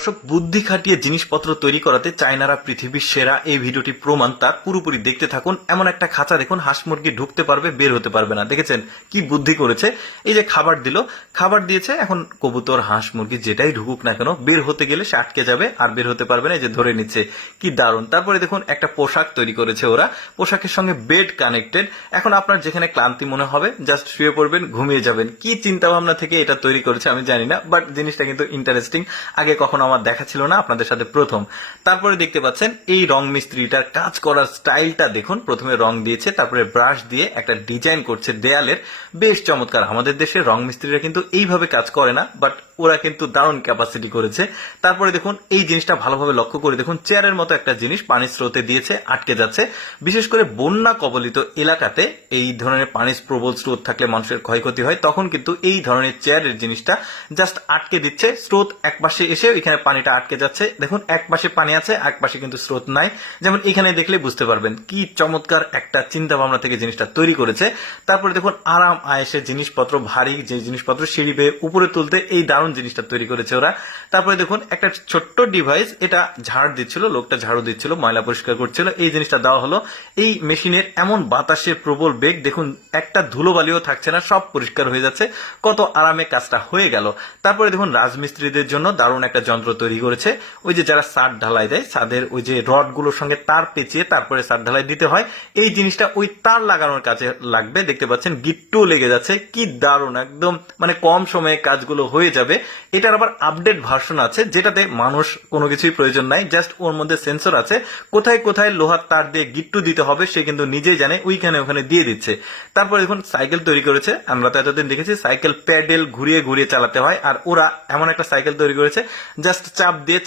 দর্শক, বুদ্ধি খাটিয়ে জিনিসপত্র তৈরি করাতে চায়নারা পৃথিবীর সেরা। এই ভিডিওটি প্রমাণ তার। পুরোপুরি দেখতে থাকুন। এমন একটা খাঁচা দেখুন, হাঁস মুরগি ঢুকতে পারবে, বের হতে পারবে না। দেখেছেন কি বুদ্ধি করেছে? এই যে খাবার দিল, খাবার দিয়েছে, এখন কবুতর হাঁস মুরগি যেটাই ঢুকুক না কেন, বের হতে গেলে সে আটকে যাবে আর বের হতে পারবে না। এই যে ধরে নিচ্ছে, কি দারুণ। তারপরে দেখুন একটা পোশাক তৈরি করেছে ওরা, পোশাকের সঙ্গে বেড কানেক্টেড। এখন আপনার যেখানে ক্লান্তি মনে হবে, জাস্ট শুয়ে পড়বেন, ঘুমিয়ে যাবেন। কি চিন্তা ভাবনা থেকে এটা তৈরি করেছে আমি জানি না, বাট জিনিসটা কিন্তু ইন্টারেস্টিং। আগে কখনো আমার দেখা ছিল না, আপনাদের সাথে প্রথম। তারপরে দেখতে পাচ্ছেন এই রং মিস্ত্রিটার কাজ করার স্টাইলটা দেখুন। প্রথমে রং দিয়েছে, তারপরে ব্রাশ দিয়ে একটা ডিজাইন করছে দেয়ালের। বেশ চমৎকার। আমাদের দেশে রং মিস্ত্রিরা কিন্তু এইভাবে কাজ করে না, বাট ওরা কিন্তু দারুণ ক্যাপাসিটি করেছে। তারপরে দেখুন এই জিনিসটা ভালোভাবে লক্ষ্য করে দেখুন, চেয়ারের মতো একটা জিনিস পানির স্রোতে দিয়েছে, আটকে যাচ্ছে। বিশেষ করে বন্যা কবলিত এলাকাতে এই ধরনের পানির প্রবল স্রোত থাকলে মানুষের ক্ষয়ক্ষতি হয়, তখন কিন্তু এই ধরনের চেয়ারের জিনিসটা জাস্ট আটকে দিচ্ছে। স্রোত এক পাশে এসে এখানে পানিটা আটকে যাচ্ছে। দেখুন এক পাশে পানি আছে, এক পাশে কিন্তু স্রোত নাই। যেমন এখানে দেখলে বুঝতে পারবেন কি চমৎকার একটা চিন্তা ভাবনা থেকে জিনিসটা তৈরি করেছে। তারপরে দেখুন আরাম আয়েসে জিনিসপত্র, ভারী যে জিনিসপত্র সিঁড়ি বেয়ে উপরে তুলতে এই দারুণ জিনিসটা তৈরি করেছে ওরা। তারপরে দেখুন একটা ছোট্ট ডিভাইস, এটা ঝাড় দিচ্ছিল, লোকটা ঝাড়ু দিচ্ছিল, ময়লা পরিষ্কার করছিল। এই জিনিসটা দেওয়া হলো। এই মেশিনের এমন বাতাসের প্রবল বেগ, দেখুন একটা ধুলোবালিও থাকছে না, সব পরিষ্কার হয়ে যাচ্ছে। কত আরামে কাজটা হয়ে গেল। তারপরে দেখুন রাজমিস্ত্রিদের জন্য দারুণ একটা যন্ত্র তৈরি করেছে। ওই যে যারা ছাদ ঢালাই দেয়, ছাদের ওই যে রড গুলোর সঙ্গে তার পেঁচিয়ে তারপরে ছাদ ঢালাই দিতে হয়, এই জিনিসটা ওই তার লাগানোর কাজে লাগবে। দেখতে পাচ্ছেন গিট্টু লেগে যাচ্ছে, কি দারুণ। একদম মানে কম সময়ে কাজগুলো হয়ে যাবে। এটার আবার আপডেট ভার্সন আছে, যেটাতে মানুষ কোনো কিছুই প্রয়োজন নাই, জাস্ট ওর মধ্যে সেন্সর আছে। কোথায় কোথায় লোহার তার দিয়ে গিট্টু দিতে হবে সে কিন্তু নিজেই জানে, ওইখানে ওখানে দিয়ে দিচ্ছে। তারপরে দেখুন সাইকেল তৈরি করেছে। আমরা তো এতদিন দেখেছি সাইকেল প্যাডেল ঘুরিয়ে ঘুরিয়ে চালাতে হয়, আর ওরা এমন একটা সাইকেল তৈরি করেছে জাস্ট চাপ দিয়ে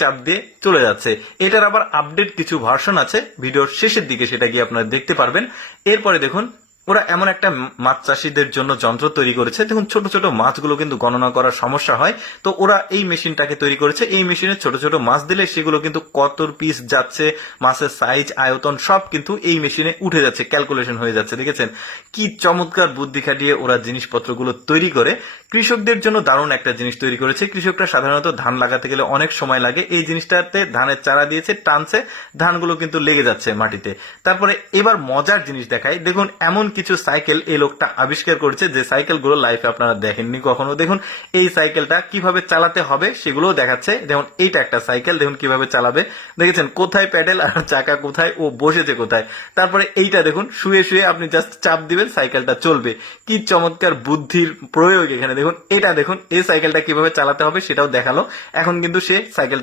চলে যাচ্ছে। এটার আবার আপডেট কিছু ভার্সন আছে, ভিডিওর শেষের দিকে সেটা গিয়ে আপনারা দেখতে পারবেন। এরপরে দেখুন ওরা এমন একটা মাছ চাষীদের জন্য যন্ত্র তৈরি করেছে। দেখুন ছোট ছোট মাছগুলো কিন্তু গণনা করার সমস্যা হয়, তো ওরা এই মেশিনটাকে তৈরি করেছে। এই মেশিনে ছোট ছোট মাছ দিলে সেগুলো কিন্তু কত পিস যাচ্ছে, মাছের সাইজ, আয়তন সব কিন্তু এই মেশিনে উঠে যাচ্ছে, ক্যালকুলেশন হয়ে যাচ্ছে। দেখেছেন কি চমৎকার বুদ্ধি খাটিয়ে ওরা জিনিসপত্রগুলো তৈরি করে। কৃষকদের জন্য দারুণ একটা জিনিস তৈরি করেছে। কৃষকরা সাধারণত ধান লাগাতে গেলে অনেক সময় লাগে, এই জিনিসটাতে ধানের চারা দিয়েছে, টানছে, ধানগুলো কিন্তু লেগে যাচ্ছে মাটিতে। তারপরে এবার মজার জিনিস দেখায়, দেখুন এমন কিছু সাইকেল এই লোকটা আবিষ্কার করেছে যে সাইকেলগুলো লাইফে আপনারা দেখেননি কখনো। দেখুন এই সাইকেলটা কিভাবে চালাতে হবে সেগুলোও দেখাচ্ছে। যেমন এইটা একটা সাইকেল, দেখুন কিভাবে চালাবে। দেখেছেন কোথায় প্যাডেল আর চাকা কোথায়, ও বসেছে কোথায়। তারপরে এইটা দেখুন, শুয়ে শুয়ে আপনি জাস্ট চাপ দিবেন, সাইকেলটা চলবে। কি চমৎকার বুদ্ধির প্রয়োগ এখানে। দেখুন এটা দেখুন, এই সাইকেলটা কিভাবে চালাতে হবে সেটাও দেখালো। এখন কিন্তু সে সাইকেল